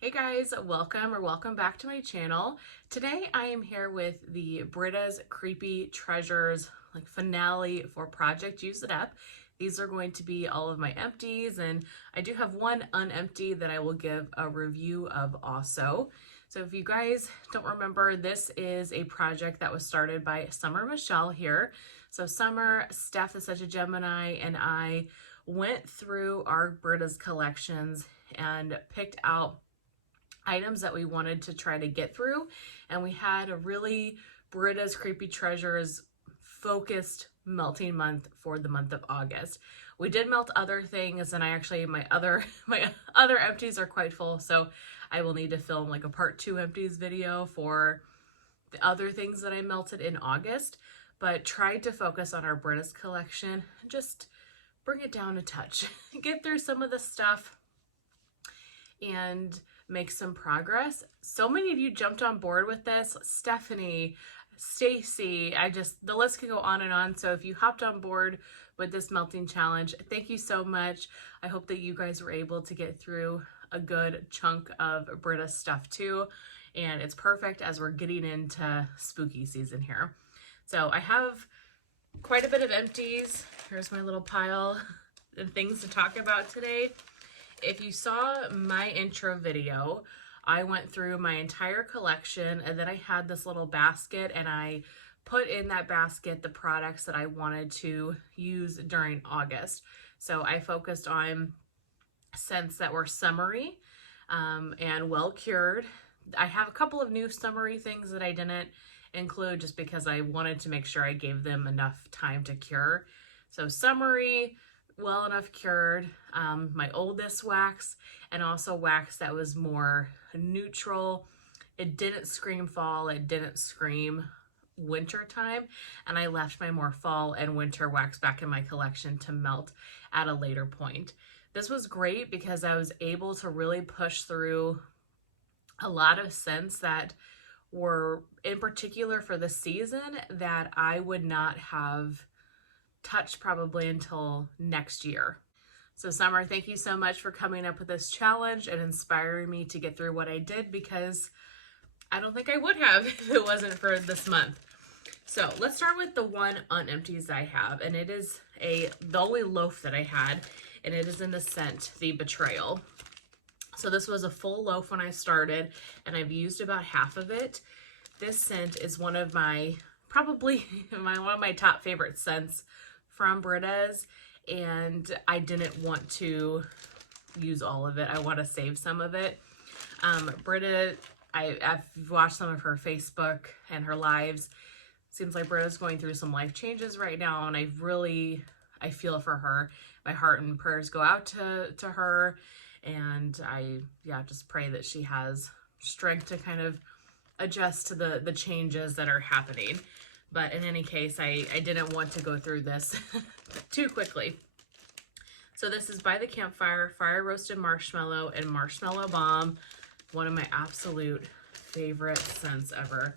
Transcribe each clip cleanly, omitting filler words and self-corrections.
Hey guys, welcome back to my channel. Today I am here with the Britta's Creepy Treasures finale for Project Use It Up. These are going to be all of my empties, and I do have one unempty that I will give a review of also. So if you guys don't remember, this is a project that was started by Summer Michelle here. So Summer, Steph is such a Gemini, and I went through our Britta's collections and picked out items that we wanted to try to get through, and we had a really Britta's Creepy Treasures focused melting month for the month of August. We did melt other things, and I actually my other empties are quite full, so I will need to film like a part 2 empties video for the other things that I melted in August, but tried to focus on our Britta's collection, just bring it down a touch, get through some of the stuff and make some progress. So many of you jumped on board with this. Stephanie, Stacy, the list can go on and on. So if you hopped on board with this melting challenge, thank you so much. I hope that you guys were able to get through a good chunk of Britta's stuff too. And it's perfect as we're getting into spooky season here. So I have quite a bit of empties. Here's my little pile of things to talk about today. If you saw my intro video, I went through my entire collection, and then I had this little basket, and I put in that basket the products that I wanted to use during August. So I focused on scents that were summery and well cured. I have a couple of new summery things that I didn't include just because I wanted to make sure I gave them enough time to cure. So summery, well enough cured, my oldest wax, and also wax that was more neutral. It didn't scream fall, it didn't scream winter time, and I left my more fall and winter wax back in my collection to melt at a later point. This was great because I was able to really push through a lot of scents that were in particular for the season that I would not have touched probably until next year. So Summer, thank you so much for coming up with this challenge and inspiring me to get through what I did, because I don't think I would have if it wasn't for this month. So let's start with the one unempties I have, and it is the only loaf that I had, and it is in the scent The Betrayal. So this was a full loaf when I started, and I've used about half of it. This scent is one of my, probably one of my top favorite scents from Britta's, and I didn't want to use all of it. I want to save some of it. Britta, I've watched some of her Facebook and her lives. Seems like Britta's going through some life changes right now, and I feel for her. My heart and prayers go out to her, and I just pray that she has strength to kind of adjust to the changes that are happening. But in any case, I didn't want to go through this too quickly. So this is By the Campfire, Fire Roasted Marshmallow and Marshmallow Bomb. One of my absolute favorite scents ever.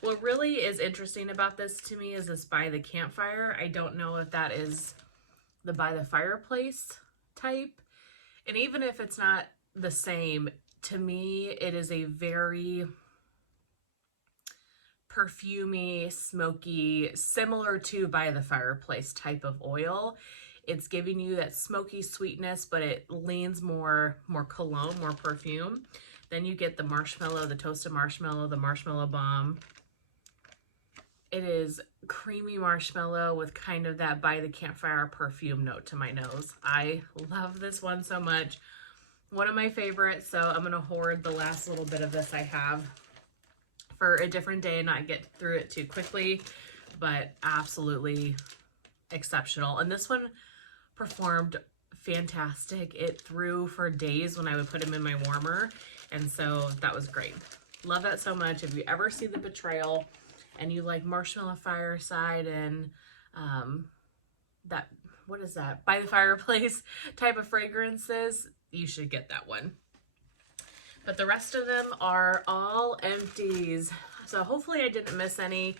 What really is interesting about this to me is this By the Campfire. I don't know if that is the By the Fireplace type. And even if it's not the same, to me, it is a very perfumey, smoky, similar to By the Fireplace type of oil. It's giving you that smoky sweetness, but it leans more cologne, more perfume. Then you get the marshmallow, the toasted marshmallow, the marshmallow bomb. It is creamy marshmallow with kind of that By the Campfire perfume note to my nose. I love this one so much. One of my favorites, so I'm going to hoard the last little bit of this I have for a different day and not get through it too quickly, but absolutely exceptional. And this one performed fantastic. It threw for days when I would put them in my warmer, and so that was great. Love that so much. If you ever see The Betrayal and you like Marshmallow Fireside and what is that? By the Fireplace type of fragrances, you should get that one. But the rest of them are all empties. So hopefully I didn't miss any.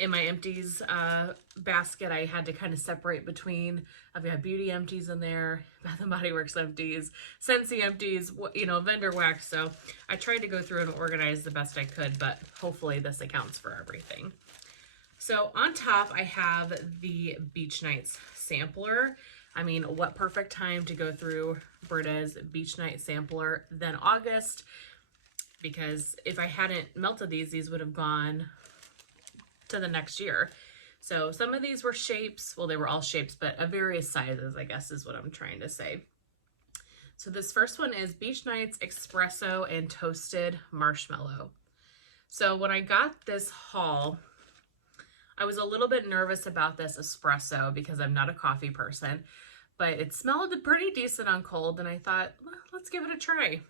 in my empties basket, I had to kind of separate between, I've got beauty empties in there, Bath and Body Works empties, Scentsy empties, you know, vendor wax. So I tried to go through and organize the best I could, but hopefully this accounts for everything. So on top, I have the Beach Nights sampler. I mean, what perfect time to go through Britta's Beach Night sampler than August, because if I hadn't melted these would have gone to the next year. So some of these were shapes, well, they were all shapes, but of various sizes, I guess is what I'm trying to say. So this first one is Beach Nights Espresso and Toasted Marshmallow. So when I got this haul, I was a little bit nervous about this espresso because I'm not a coffee person, but it smelled pretty decent on cold, and I thought, well, let's give it a try.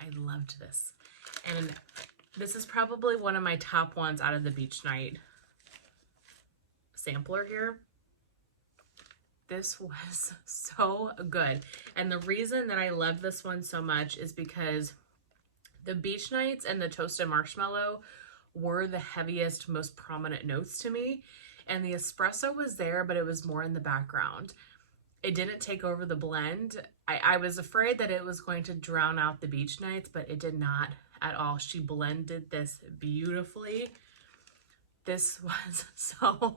I loved this. And this is probably one of my top ones out of the Beach Night sampler here. This was so good. And the reason that I love this one so much is because the Beach Nights and the Toasted Marshmallow were the heaviest, most prominent notes to me. And the espresso was there, but it was more in the background. It didn't take over the blend. I was afraid that it was going to drown out the Beach Nights, but it did not at all. She blended this beautifully. This was so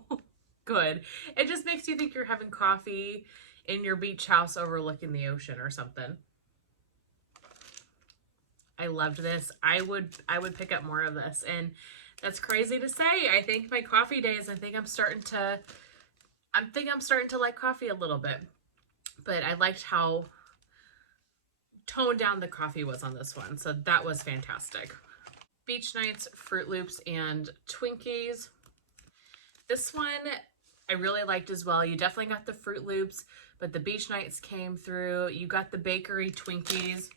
good. It just makes you think you're having coffee in your beach house overlooking the ocean or something. I loved this. I would pick up more of this, and that's crazy to say. I think my coffee days, I think I'm starting to like coffee a little bit, but I liked how toned down the coffee was on this one. So that was fantastic. Beach Nights, Fruit Loops, and Twinkies. This one I really liked as well. You definitely got the Fruit Loops, but the Beach Nights came through. You got the bakery Twinkies.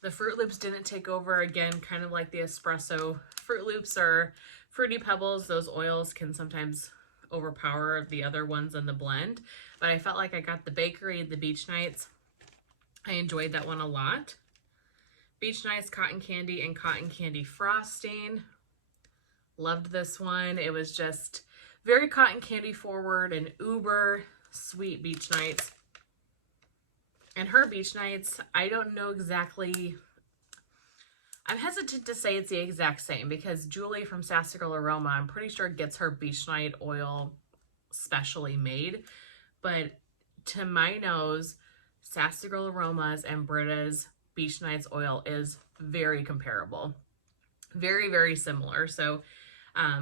The Fruit Loops didn't take over, again, kind of like the espresso. Fruit Loops are Fruity Pebbles. Those oils can sometimes overpower the other ones in the blend, but I felt like I got the bakery, the Beach Nights. I enjoyed that one a lot. Beach Nights Cotton Candy and Cotton Candy Frosting. Loved this one. It was just very cotton candy forward and uber sweet Beach Nights. And her Beach Nights, I don't know exactly. I'm hesitant to say it's the exact same because Julie from Sassy Girl Aroma, I'm pretty sure gets her Beach Night oil specially made. But to my nose, Sassy Girl Aromas and Britta's Beach Nights oil is very comparable. Very, very similar. So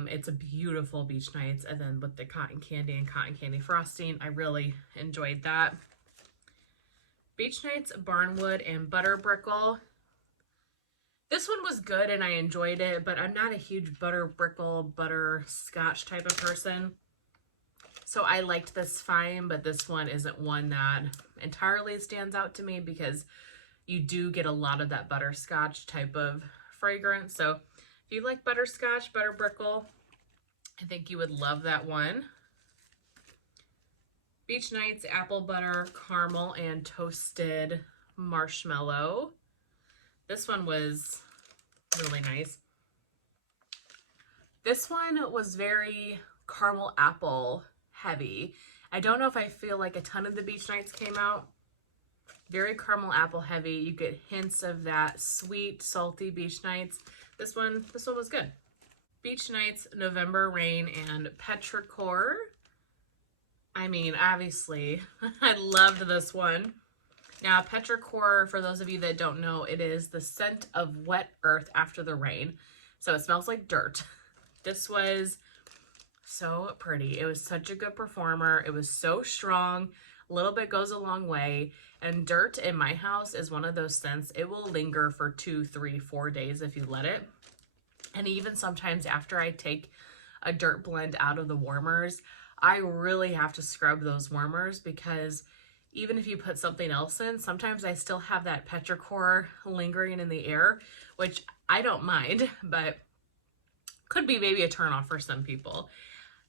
it's a beautiful Beach Nights. And then with the cotton candy and cotton candy frosting, I really enjoyed that. Beach Nights Barnwood and Butter Brickle. This one was good and I enjoyed it, but I'm not a huge butter brickle, butterscotch type of person. So I liked this fine, but this one isn't one that entirely stands out to me because you do get a lot of that butterscotch type of fragrance. So if you like butterscotch, butter brickle, I think you would love that one. Beach Nights Apple Butter, Caramel, and Toasted Marshmallow. This one was really nice. This one was very caramel apple heavy. I don't know if I feel like a ton of the Beach Nights came out. Very caramel apple heavy. You get hints of that sweet, salty Beach Nights. This one was good. Beach Nights November Rain and Petrichor. I mean, obviously, I loved this one. Now, petrichor, for those of you that don't know, it is the scent of wet earth after the rain. So it smells like dirt. This was so pretty. It was such a good performer. It was so strong. A little bit goes a long way. And dirt in my house is one of those scents. It will linger for 2, 3, 4 days if you let it. And even sometimes after I take a dirt blend out of the warmers, I really have to scrub those warmers because even if you put something else in, sometimes I still have that petrichor lingering in the air, which I don't mind, but could be maybe a turnoff for some people.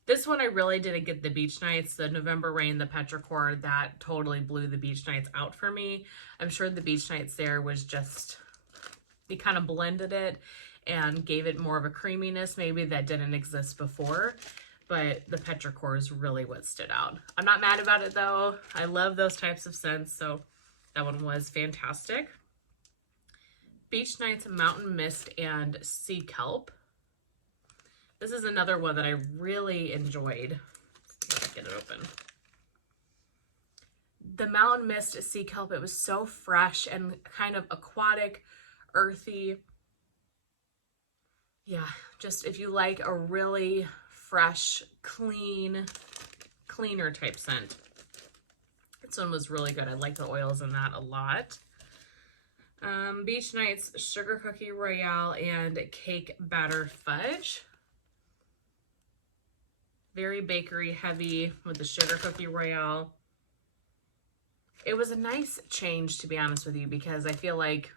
This one I really didn't get the Beach Nights, the November Rain, the petrichor, that totally blew the Beach Nights out for me. I'm sure the Beach Nights there was just, they kind of blended it. and gave it more of a creaminess maybe that didn't exist before. But the petrichor is really what stood out. I'm not mad about it though. I love those types of scents, so that one was fantastic. Beach Nights Mountain Mist and Sea Kelp. This is another one that I really enjoyed. Let's get it open. The Mountain Mist Sea Kelp, it was so fresh and kind of aquatic, earthy. Yeah, just if you like a really fresh, cleaner type scent. This one was really good. I like the oils in that a lot. Beach Nights Sugar Cookie Royale and Cake Batter Fudge. Very bakery heavy with the Sugar Cookie Royale. It was a nice change, to be honest with you, because I feel like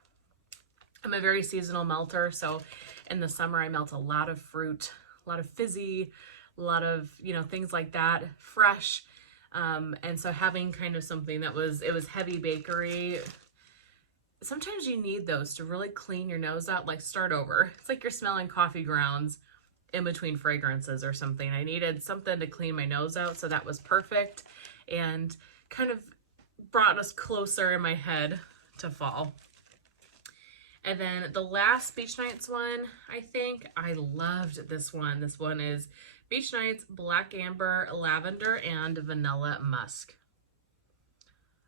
I'm a very seasonal melter. So in the summer, I melt a lot of fruit, a lot of fizzy, a lot of, you know, things like that, fresh. And so having kind of something that was heavy bakery, sometimes you need those to really clean your nose out, like start over. It's like you're smelling coffee grounds in between fragrances or something. I needed something to clean my nose out, so that was perfect and kind of brought us closer in my head to fall. And then the last Beach Nights one, I think I loved this one. This one is Beach Nights Black Amber Lavender and Vanilla Musk.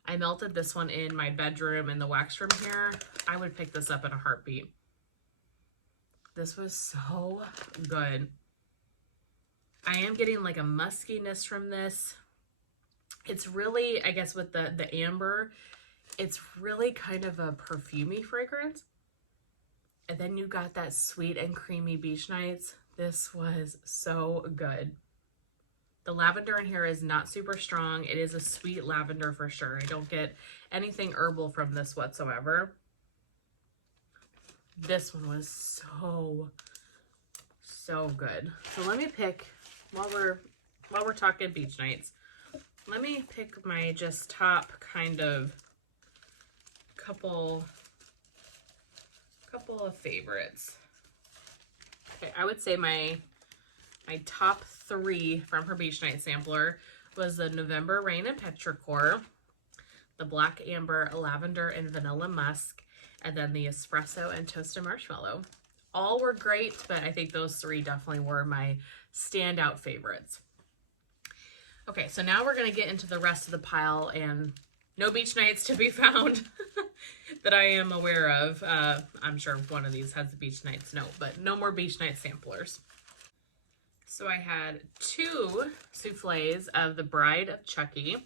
I melted this one in my bedroom in the wax room here. I would pick this up in a heartbeat. This was so good. I am getting like a muskiness from this. It's really, I guess with the amber, it's really kind of a perfumey fragrance. And then you got that sweet and creamy Beach Nights. This was so good. The lavender in here is not super strong. It is a sweet lavender for sure. I don't get anything herbal from this whatsoever. This one was so good. So let me pick, while we're talking Beach Nights, let me pick my just top kind of couple of favorites. Okay, I would say my top 3 from her Beach Night sampler was the November Rain and Petrichor, the Black Amber Lavender and Vanilla Musk, and then the Espresso and Toasted Marshmallow. All were great, but I think those 3 definitely were my standout favorites. Okay, so now we're going to get into the rest of the pile, and no Beach Nights to be found that I am aware of. I'm sure one of these has the Beach Nights note, but no more Beach Night samplers. So I had 2 souffles of the Bride of Chucky.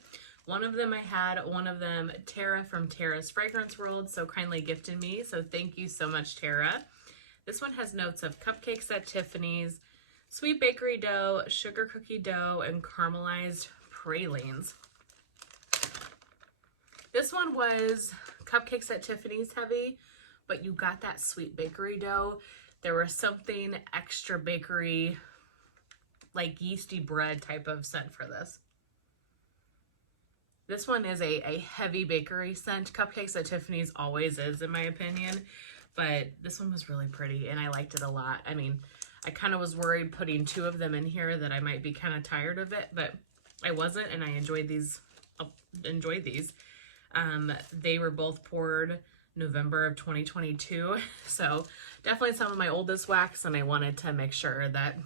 One of them I had, one of them Tara from Tara's Fragrance World so kindly gifted me. So thank you so much, Tara. This one has notes of cupcakes at Tiffany's, sweet bakery dough, sugar cookie dough, and caramelized pralines. This one was cupcakes at Tiffany's heavy, but you got that sweet bakery dough. There was something extra bakery, like yeasty bread type of scent for this. This one is a heavy bakery scent. Cupcakes at Tiffany's always is, in my opinion, but this one was really pretty and I liked it a lot. I mean, I kind of was worried putting 2 of them in here that I might be kind of tired of it, but I wasn't, and I enjoyed these. They were both poured November of 2022, so definitely some of my oldest wax, and I wanted to make sure that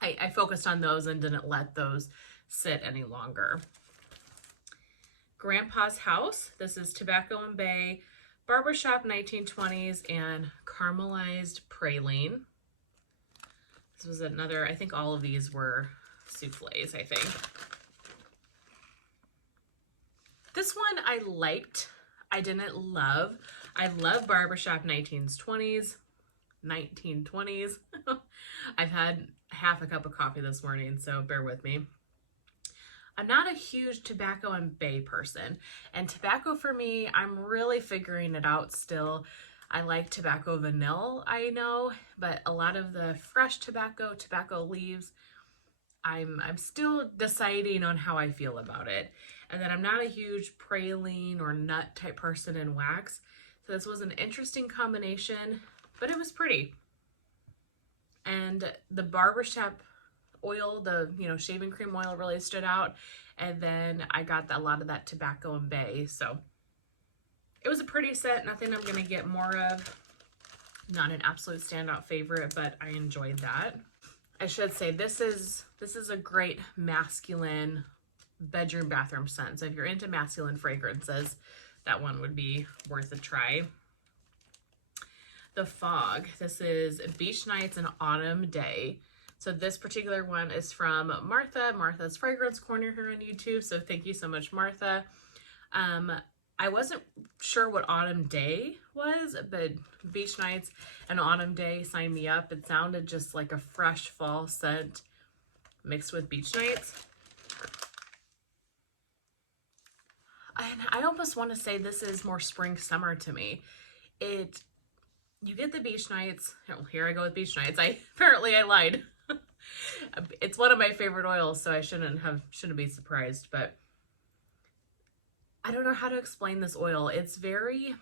I focused on those and didn't let those sit any longer. Grandpa's House. This is Tobacco and Bay, Barbershop 1920s, and Caramelized Praline. This was another, I think all of these were souffles, I think. This one I liked. I didn't love. I love Barbershop 1920s. I've had half a cup of coffee this morning, so bear with me. I'm not a huge Tobacco and Bay person, and tobacco for me, I'm really figuring it out still. I like tobacco vanilla, I know, but a lot of the fresh tobacco leaves, I'm still deciding on how I feel about it. And then I'm not a huge praline or nut type person in wax, so this was an interesting combination, but it was pretty. And the barbershop oil, the, you know, shaving cream oil really stood out. And then I got a lot of that tobacco and bay. So it was a pretty scent, nothing I'm going to get more of. Not an absolute standout favorite, but I enjoyed that. I should say this is a great masculine bedroom bathroom scent. So if you're into masculine fragrances, that one would be worth a try. The Fog. This is Beach Nights and Autumn Day. So this particular one is from Martha, Martha's Fragrance Corner here on YouTube. So thank you so much, Martha. I wasn't sure what Autumn Day was, but Beach Nights and Autumn Day signed me up. It sounded just like a fresh fall scent mixed with Beach Nights. And I almost want to say this is more spring summer to me. You get the Beach Nights. Oh, here I go with Beach Nights. Apparently I lied. It's one of my favorite oils, so I shouldn't be surprised, but I don't know how to explain this oil. It's very,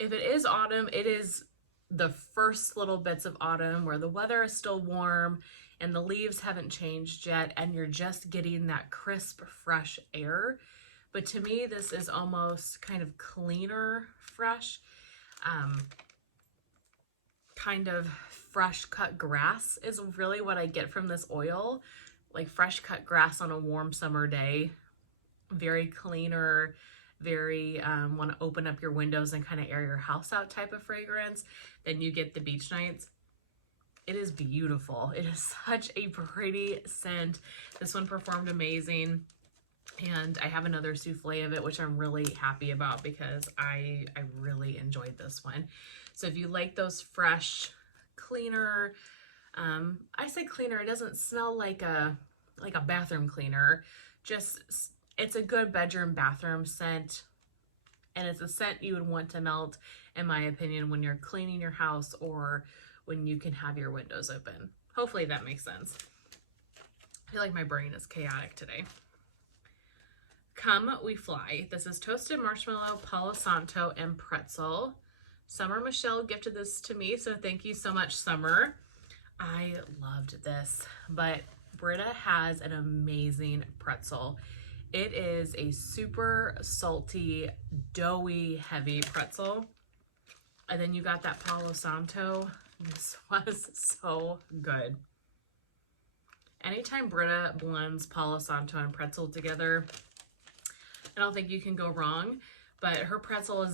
if it is autumn, it is the first little bits of autumn where the weather is still warm and the leaves haven't changed yet, and you're just getting that crisp, fresh air. But to me, this is almost kind of cleaner, fresh, kind of fresh cut grass is really what I get from this oil. Like fresh cut grass on a warm summer day. Very cleaner, very want to open up your windows and kind of air your house out type of fragrance. Then you get the Beach Nights. It is beautiful. It is such a pretty scent. This one performed amazing. And I have another souffle of it, which I'm really happy about because I really enjoyed this one. So if you like those fresh, cleaner, I say cleaner, it doesn't smell like a bathroom cleaner. Just, it's a good bedroom bathroom scent. And it's a scent you would want to melt, in my opinion, when you're cleaning your house or when you can have your windows open. Hopefully that makes sense. I feel like my brain is chaotic today. Come We Fly. This is toasted marshmallow, Palo Santo, and pretzel. Summer Michelle gifted this to me, so thank you so much, Summer. I loved this, but Britta has an amazing pretzel. It is a super salty, doughy, heavy pretzel. And then you got that Palo Santo. This was so good. Anytime Britta blends Palo Santo and pretzel together, I don't think you can go wrong. But her pretzel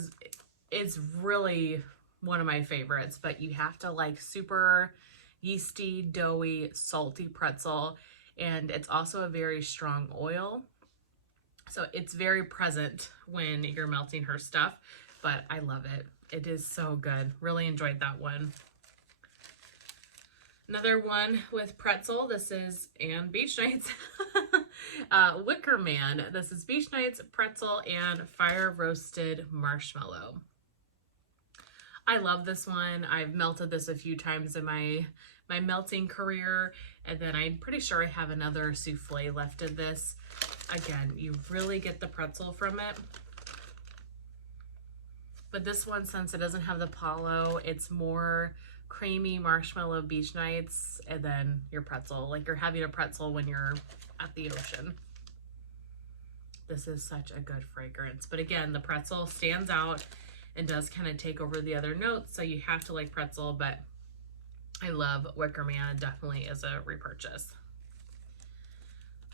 is really one of my favorites. But you have to like super yeasty, doughy, salty pretzel. And it's also a very strong oil. So it's very present when you're melting her stuff. But I love it. It is so good. Really enjoyed that one. Another one with pretzel. This is, and Beach Nights. Wicker Man. This is Beach Nights, pretzel, and fire roasted marshmallow. I love this one. I've melted this a few times in my melting career. And then I'm pretty sure I have another souffle left of this. Again, you really get the pretzel from it. But this one, since it doesn't have the Palo, it's more creamy marshmallow Beach Nights, and then your pretzel. Like you're having a pretzel when you're at the ocean. This is such a good fragrance. But again, the pretzel stands out and does kind of take over the other notes. So you have to like pretzel, but I love Wicker Man. Definitely is a repurchase.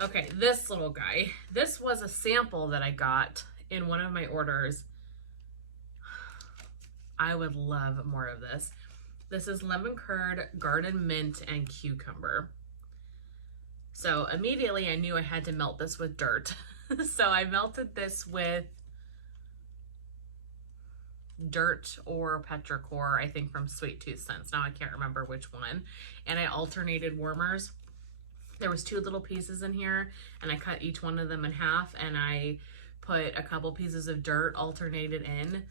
Okay, this little guy. This was a sample that I got in one of my orders. I would love more of this. This is lemon curd, garden mint, and cucumber. So immediately I knew I had to melt this with dirt. So I melted this with dirt or petrichor, I think from Sweet Tooth Scents. Now I can't remember which one. And I alternated warmers. There was 2 little pieces in here, and I cut each one of them in half, and I put a couple pieces of dirt alternated in.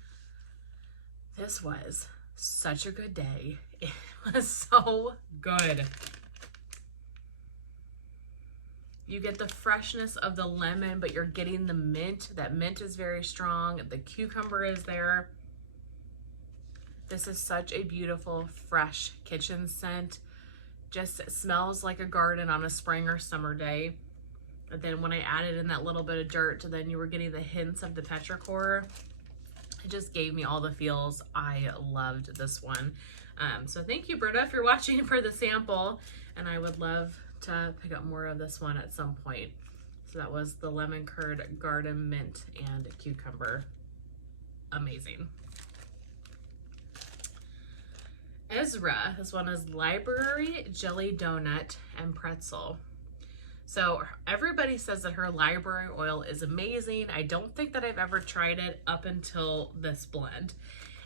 This was such a good day. It was so good. You get the freshness of the lemon, but you're getting the mint. That mint is very strong. The cucumber is there. This is such a beautiful, fresh kitchen scent. Just smells like a garden on a spring or summer day. And then when I added in that little bit of dirt, then you were getting the hints of the petrichor. It just gave me all the feels. I loved this one. So thank you, Britta, if you're watching, for the sample. And I would love to pick up more of this one at some point. So that was the lemon curd, garden mint, and cucumber. Amazing. Ezra, this one is library, jelly donut, and pretzel. So everybody says that her library oil is amazing. I don't think that I've ever tried it up until this blend.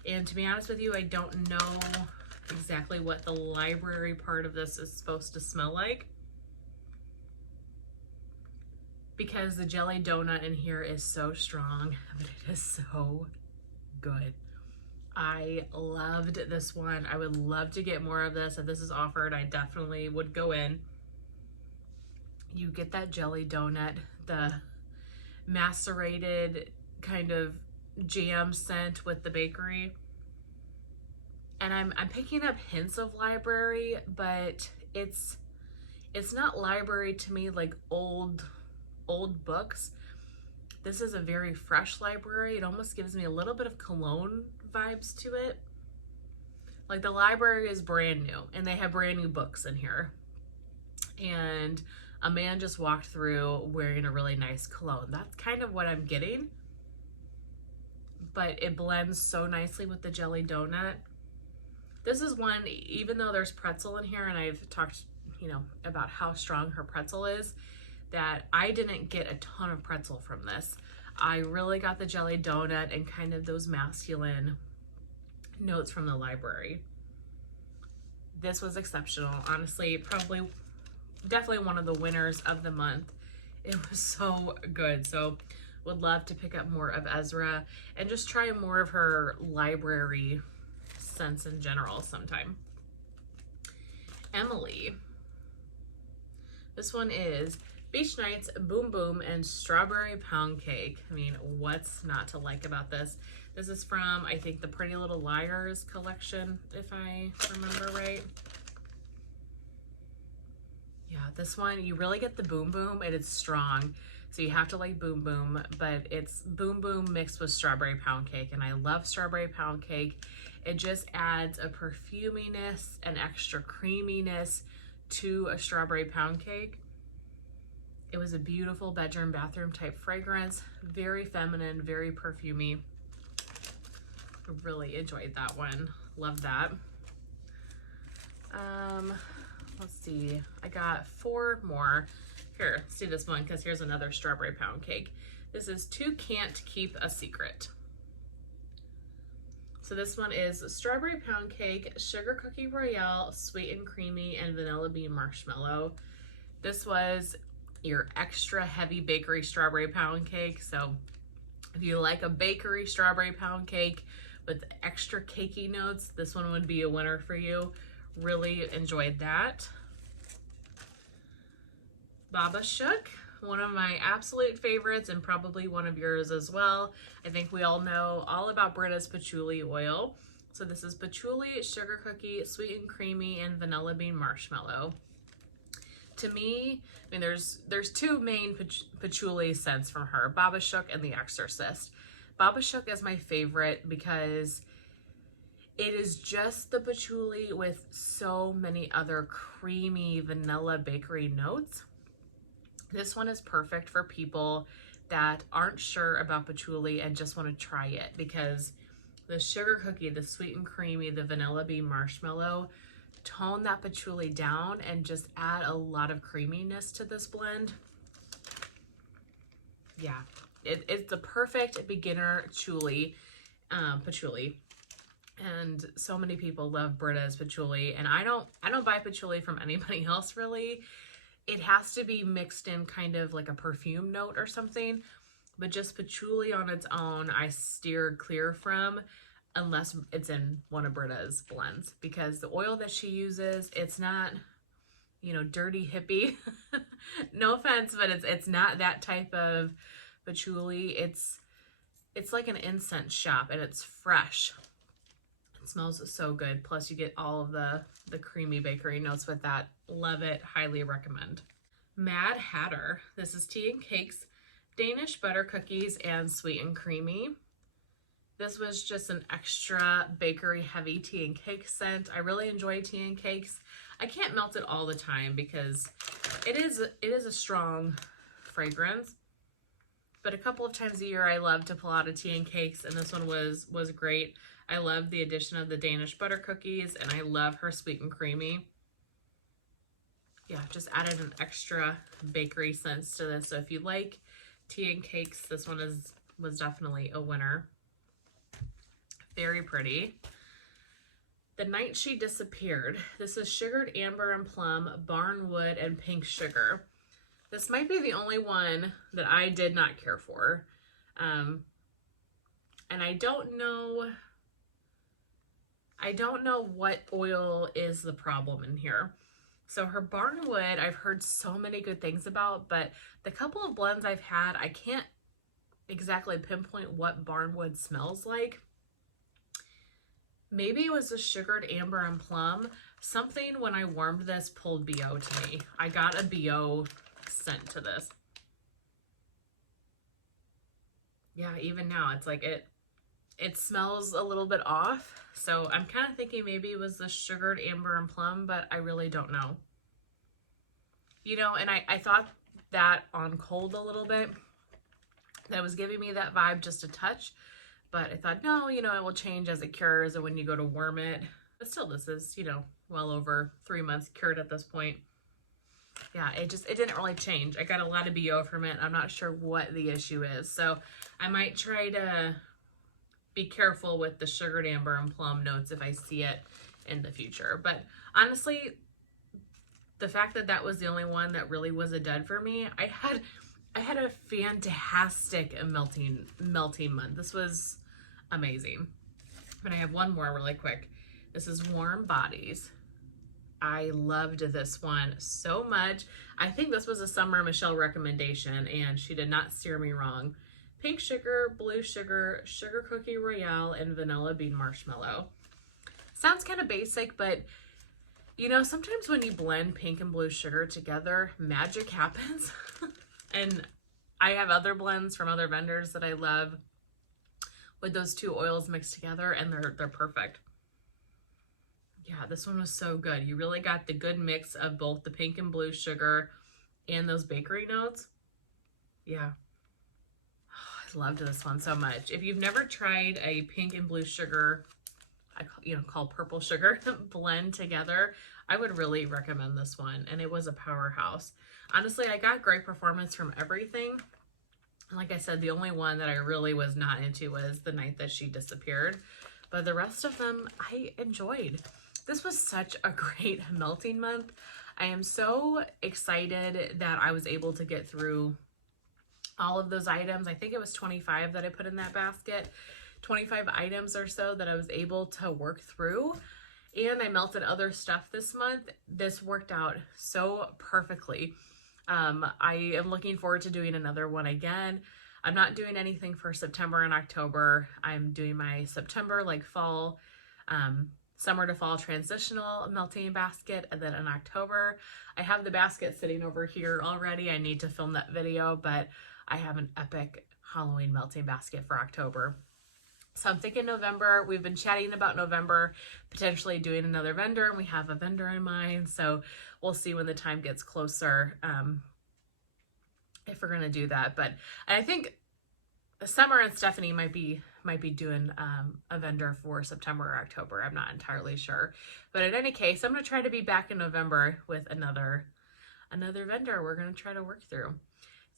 And to be honest with you, I don't know exactly what the library part of this is supposed to smell like, because the jelly donut in here is so strong, but it is so good. I loved this one. I would love to get more of this. If this is offered, I definitely would go in. You get that jelly donut, the macerated kind of jam scent with the bakery. And I'm picking up hints of library, but it's not library to me like old books. This is a very fresh library. It almost gives me a little bit of cologne vibes to it. Like the library is brand new and they have brand new books in here. And a man just walked through wearing a really nice cologne. That's kind of what I'm getting. But it blends so nicely with the jelly donut. This is one, even though there's pretzel in here, and I've talked, about how strong her pretzel is, that I didn't get a ton of pretzel from this. I really got the jelly donut and kind of those masculine notes from the library. This was exceptional. Honestly, definitely one of the winners of the month. It was so good. So would love to pick up more of Ezra and just try more of her library scents in general sometime. Emily. This one is Beach Nights, Boom Boom, and Strawberry Pound Cake. I mean, what's not to like about this? This is from, I think, the Pretty Little Liars collection, if I remember right. Yeah, this one, you really get the Boom Boom, and it's strong. So you have to like Boom Boom, but it's Boom Boom mixed with Strawberry Pound Cake, and I love Strawberry Pound Cake. It just adds a perfuminess and extra creaminess to a Strawberry Pound Cake. It was a beautiful bedroom, bathroom type fragrance. Very feminine, very perfumey. I really enjoyed that one. Love that. Let's see. I got 4 more. Here, let's do this one because here's another Strawberry Pound Cake. This is Two Can't Keep a Secret. So this one is Strawberry Pound Cake, Sugar Cookie Royale, Sweet and Creamy, and Vanilla Bean Marshmallow. This was your extra heavy bakery strawberry pound cake. So if you like a bakery strawberry pound cake with extra cakey notes, this one would be a winner for you. Really enjoyed that. Baba Shook, one of my absolute favorites and probably one of yours as well. I think we all know all about Britta's patchouli oil. So this is patchouli, sugar cookie, sweet and creamy, and vanilla bean marshmallow. To me, I mean, there's 2 main patchouli scents from her, Baba Shook and The Exorcist. Baba Shook is my favorite because it is just the patchouli with so many other creamy vanilla bakery notes. This one is perfect for people that aren't sure about patchouli and just want to try it, because the sugar cookie, the sweet and creamy, the vanilla bean marshmallow tone that patchouli down and just add a lot of creaminess to this blend. Yeah, it's the perfect beginner patchouli. And so many people love Britta's patchouli, and I don't buy patchouli from anybody else really. It has to be mixed in kind of like a perfume note or something, but just patchouli on its own I steer clear from, unless it's in one of Britta's blends, because the oil that she uses, it's not, dirty hippie. No offense, but it's not that type of patchouli. It's like an incense shop, and it's fresh. It smells so good. Plus you get all of the creamy bakery notes with that. Love it. Highly recommend. Mad Hatter. This is tea and cakes, Danish butter cookies, and sweet and creamy. This was just an extra bakery heavy tea and cake scent. I really enjoy tea and cakes. I can't melt it all the time because it is a strong fragrance. But a couple of times a year I love to pull out a tea and cakes, and this one was great. I love the addition of the Danish butter cookies, and I love her sweet and creamy. Yeah, just added an extra bakery sense to this. So if you like tea and cakes, this one was definitely a winner. Very pretty. The Night She Disappeared. This is sugared amber and plum, barnwood, and pink sugar. This might be the only one that I did not care for. And I don't know what oil is the problem in here. So her barnwood, I've heard so many good things about, but the couple of blends I've had, I can't exactly pinpoint what barnwood smells like. Maybe it was the sugared amber and plum. Something when I warmed this pulled BO to me. I got a BO scent to this. Yeah, even now it's like it smells a little bit off. So I'm kind of thinking maybe it was the sugared amber and plum, but I really don't know. You know, and I thought that on cold a little bit, that was giving me that vibe just a touch. But I thought, no, you know, it will change as it cures and when you go to warm it. But still, this is, you know, well over 3 months cured at this point. Yeah, it didn't really change. I got a lot of BO from it. I'm not sure what the issue is. So I might try to be careful with the sugared amber and plum notes if I see it in the future. But honestly, the fact that that was the only one that really was a dud for me, I had a fantastic melting month. This was amazing. But I have one more really quick. This is Warm Bodies. I loved this one so much. I think this was a Summer Michelle recommendation, and she did not steer me wrong. Pink sugar, blue sugar, sugar cookie royale, and vanilla bean marshmallow. Sounds kind of basic, but you know, sometimes when you blend pink and blue sugar together, magic happens. And I have other blends from other vendors that I love with those two oils mixed together, and they're perfect. Yeah, this one was so good. You really got the good mix of both the pink and blue sugar and those bakery notes. Yeah. I loved this one so much. If you've never tried a pink and blue sugar, called purple sugar blend together, I would really recommend this one. And it was a powerhouse. Honestly, I got great performance from everything. And like I said, the only one that I really was not into was The Night That She Disappeared. But the rest of them I enjoyed. This was such a great melting month. I am so excited that I was able to get through all of those items. I think it was 25 that I put in that basket. 25 items or so that I was able to work through. And I melted other stuff this month. This worked out so perfectly. I am looking forward to doing another one again. I'm not doing anything for September and October. I'm doing my September, like fall, summer to fall transitional melting basket. And then in October, I have the basket sitting over here already. I need to film that video, but I have an epic Halloween melting basket for October. So I'm thinking November. We've been chatting about November, potentially doing another vendor, and we have a vendor in mind. So we'll see when the time gets closer if we're going to do that. But I think Summer and Stephanie might be doing a vendor for September or October. I'm not entirely sure. But in any case, I'm going to try to be back in November with another vendor we're going to try to work through.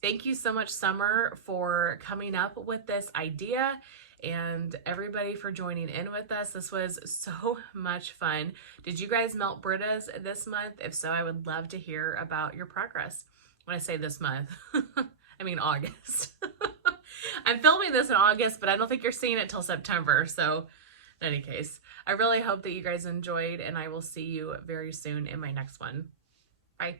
Thank you so much, Summer, for coming up with this idea, and everybody for joining in with us. This was so much fun. Did you guys melt Britta's this month? If so, I would love to hear about your progress. When I say this month, I mean August. I'm filming this in August, but I don't think you're seeing it till September. So in any case, I really hope that you guys enjoyed, and I will see you very soon in my next one. Bye.